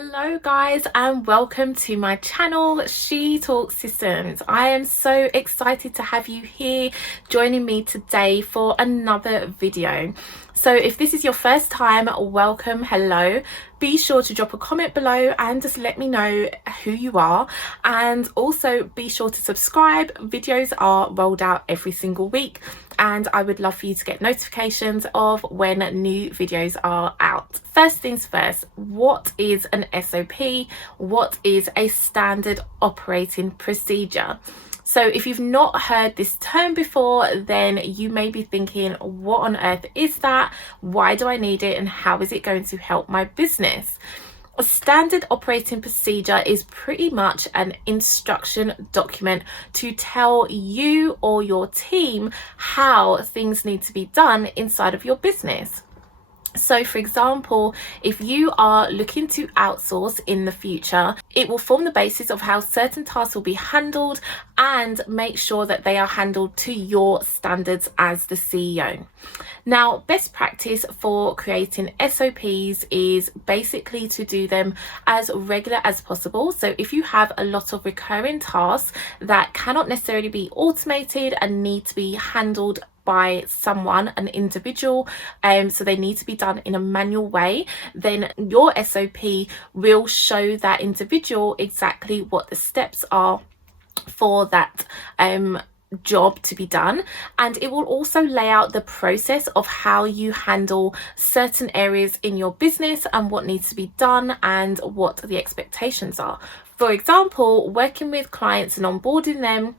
Hello guys, and welcome to my channel She Talks Systems. I am so excited to have you here joining me today for another video. So if this is your first time, welcome, hello. Be sure to drop a comment below and just let me know who you are, and also be sure to subscribe. Videos are rolled out every single week and I would love for you to get notifications of when new videos are out. First things first, what is an SOP? What is a standard operating procedure? So if you've not heard this term before, then you may be thinking, what on earth is that? Why do I need it? And how is it going to help my business? A standard operating procedure is pretty much an instruction document to tell you or your team how things need to be done inside of your business. So for example, if you are looking to outsource in the future, it will form the basis of how certain tasks will be handled and make sure that they are handled to your standards as the CEO. Now, best practice for creating SOPs is basically to do them as regular as possible. So if you have a lot of recurring tasks that cannot necessarily be automated and need to be handled by someone, an individual, so they need to be done in a manual way, then your SOP will show that individual exactly what the steps are for that job to be done, and it will also lay out the process of how you handle certain areas in your business and what needs to be done and what the expectations are. For example, working with clients and onboarding them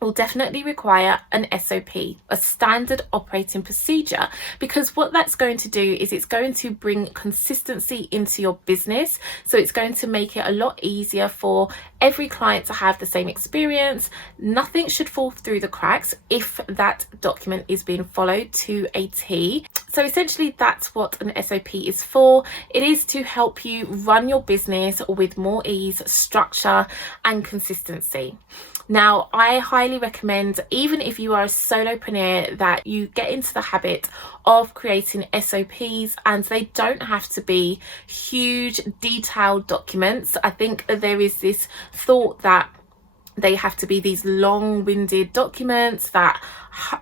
will definitely require an SOP, a standard operating procedure, because what that's going to do is it's going to bring consistency into your business. So it's going to make it a lot easier for every client to have the same experience. Nothing should fall through the cracks if that document is being followed to a T. So essentially that's what an SOP is for. It is to help you run your business with more ease, structure and consistency. Now, I highly recommend, even if you are a solopreneur, that you get into the habit of creating SOPs, and they don't have to be huge, detailed documents. I think there is this thought that they have to be these long-winded documents that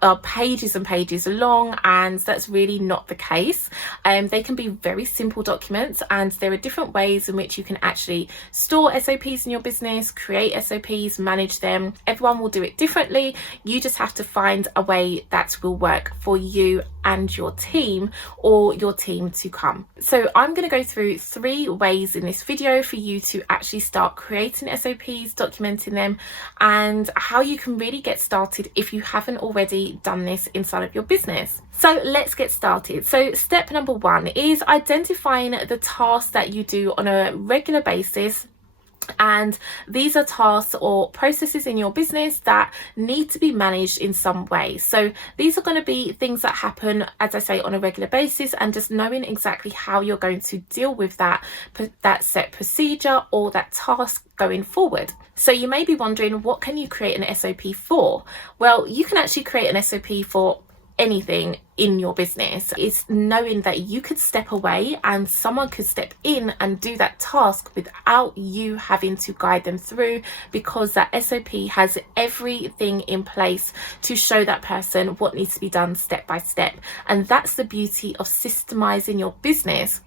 are pages and pages long, and that's really not the case. They can be very simple documents, and there are different ways in which you can actually store SOPs in your business, create SOPs, manage them. Everyone will do it differently. You just have to find a way that will work for you and your team, or your team to come. So I'm going to go through 3 ways in this video for you to actually start creating SOPs, documenting them, and how you can really get started if you haven't already done this inside of your business. So let's get started. So step number 1 is identifying the tasks that you do on a regular basis. And these are tasks or processes in your business that need to be managed in some way. So these are going to be things that happen, as I say, on a regular basis, and just knowing exactly how you're going to deal with that set procedure or that task going forward. So you may be wondering, what can you create an SOP for? Well, you can actually create an SOP for anything in your business. It's knowing that you could step away and someone could step in and do that task without you having to guide them through, because that SOP has everything in place to show that person what needs to be done step by step. And that's the beauty of systemizing your business.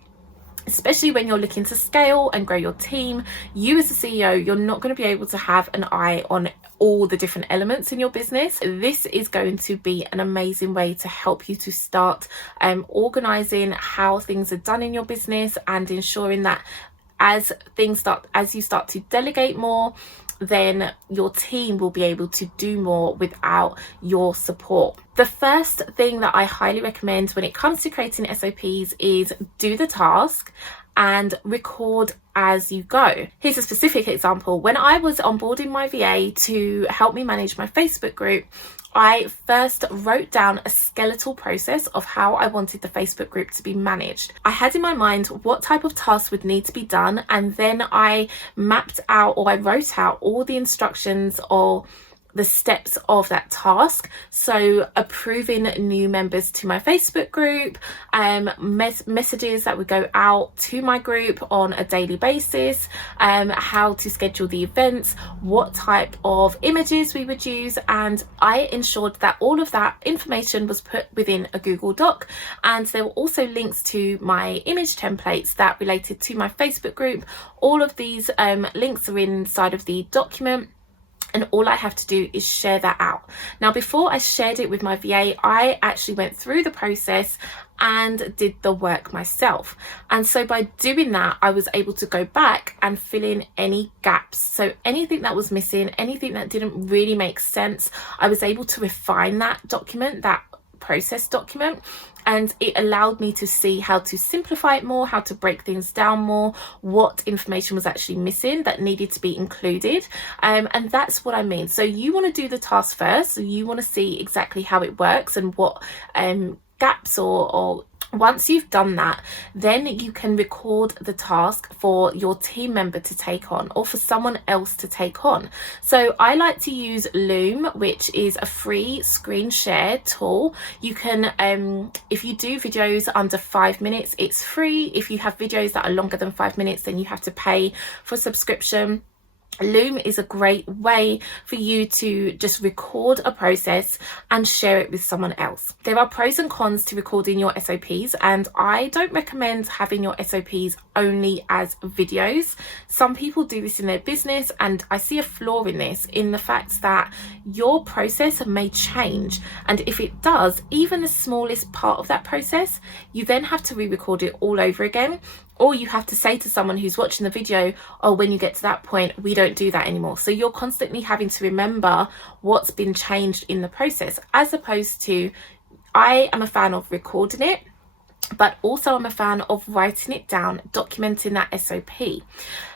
Especially when you're looking to scale and grow your team, you as a CEO, you're not going to be able to have an eye on all the different elements in your business. This is going to be an amazing way to help you to start organizing how things are done in your business, and ensuring that as you start to delegate more, then your team will be able to do more without your support. The first thing that I highly recommend when it comes to creating SOPs is do the task and record as you go. Here's a specific example. When I was onboarding my VA to help me manage my Facebook group, I first wrote down a skeletal process of how I wanted the Facebook group to be managed. I had in my mind what type of tasks would need to be done, and then I mapped out, or I wrote out all the instructions or the steps of that task. So approving new members to my Facebook group, messages that would go out to my group on a daily basis, how to schedule the events, what type of images we would use, and I ensured that all of that information was put within a Google Doc, and there were also links to my image templates that related to my Facebook group. All of these links are inside of the document, and all I have to do is share that out. Now, before I shared it with my VA, I actually went through the process and did the work myself. And so by doing that, I was able to go back and fill in any gaps. So anything that was missing, anything that didn't really make sense, I was able to refine that document, that process document, and it allowed me to see how to simplify it more, how to break things down more, what information was actually missing that needed to be included. And that's what I mean. So you want to do the task first. So you want to see exactly how it works and what gaps or once you've done that, then you can record the task for your team member to take on or for someone else to take on. So I like to use Loom, which is a free screen share tool. You can, if you do videos under 5 minutes, it's free. If you have videos that are longer than 5 minutes, then you have to pay for subscription. Loom is a great way for you to just record a process and share it with someone else. There are pros and cons to recording your SOPs, and I don't recommend having your SOPs only as videos. Some people do this in their business, and I see a flaw in this, in the fact that your process may change, and if it does, even the smallest part of that process, you then have to re-record it all over again. Or you have to say to someone who's watching the video, oh, when you get to that point, we don't do that anymore. So you're constantly having to remember what's been changed in the process, as opposed to, I am a fan of recording it, but also I'm a fan of writing it down, documenting that SOP.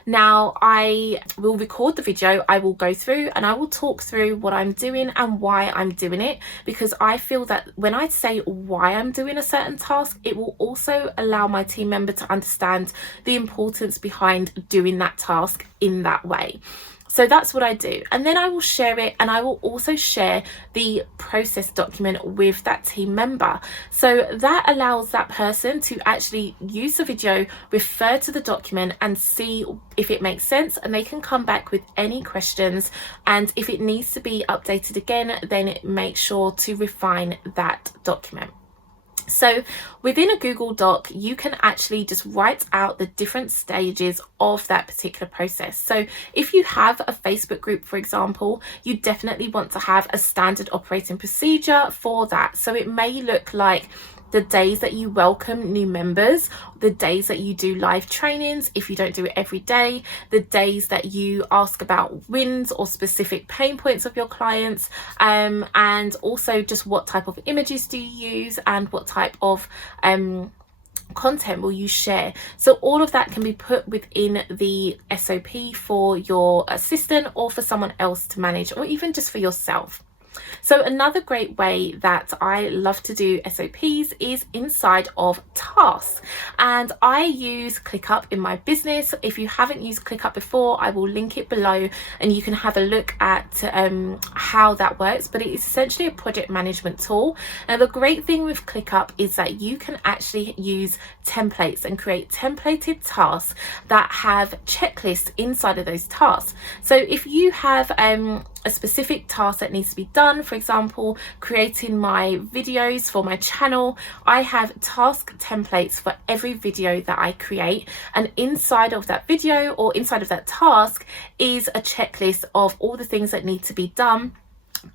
Now, I will record the video, I will go through and I will talk through what I'm doing and why I'm doing it, because I feel that when I say why I'm doing a certain task, it will also allow my team member to understand the importance behind doing that task in that way. So that's what I do, and then I will share it, and I will also share the process document with that team member. So that allows that person to actually use the video, refer to the document and see if it makes sense, and they can come back with any questions, and if it needs to be updated again, then make sure to refine that document. So within a Google Doc, you can actually just write out the different stages of that particular process. So if you have a Facebook group, for example, you definitely want to have a standard operating procedure for that. So it may look like the days that you welcome new members, the days that you do live trainings if you don't do it every day, the days that you ask about wins or specific pain points of your clients, and also just what type of images do you use and what type of content will you share. So all of that can be put within the SOP for your assistant or for someone else to manage, or even just for yourself. So another great way that I love to do SOPs is inside of tasks, and I use ClickUp in my business. If you haven't used ClickUp before, I will link it below and you can have a look at how that works, but it is essentially a project management tool. Now the great thing with ClickUp is that you can actually use templates and create templated tasks that have checklists inside of those tasks. So if you have a specific task that needs to be done, for example, creating my videos for my channel, I have task templates for every video that I create, and inside of that video or inside of that task is a checklist of all the things that need to be done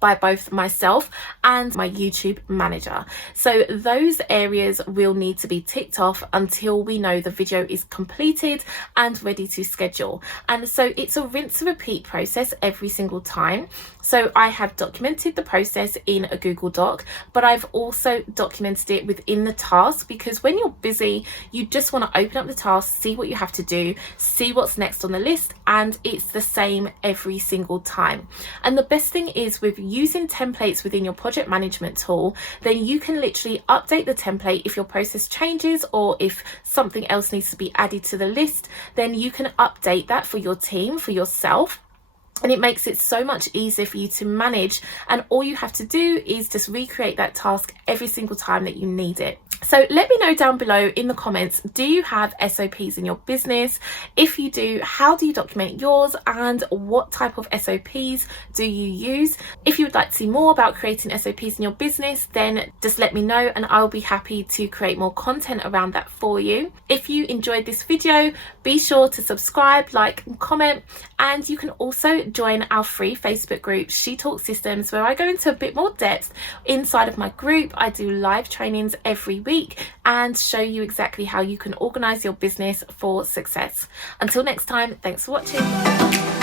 by both myself and my YouTube manager. So those areas will need to be ticked off until we know the video is completed and ready to schedule. And so it's a rinse and repeat process every single time. So I have documented the process in a Google Doc, but I've also documented it within the task, because when you're busy, you just want to open up the task, see what you have to do, see what's next on the list, and it's the same every single time. And the best thing is, with using templates within your project management tool, then you can literally update the template if your process changes or if something else needs to be added to the list, then you can update that for your team, for yourself. and it makes it so much easier for you to manage, and all you have to do is just recreate that task every single time that you need it. So let me know down below in the comments, do you have SOPs in your business? If you do, how do you document yours, and what type of SOPs do you use? If you would like to see more about creating SOPs in your business, then just let me know and I'll be happy to create more content around that for you. If you enjoyed this video, be sure to subscribe, like and comment, and you can also join our free Facebook group, She Talks Systems, where I go into a bit more depth inside of my group. I do live trainings every week and show you exactly how you can organize your business for success. Until next time, thanks for watching.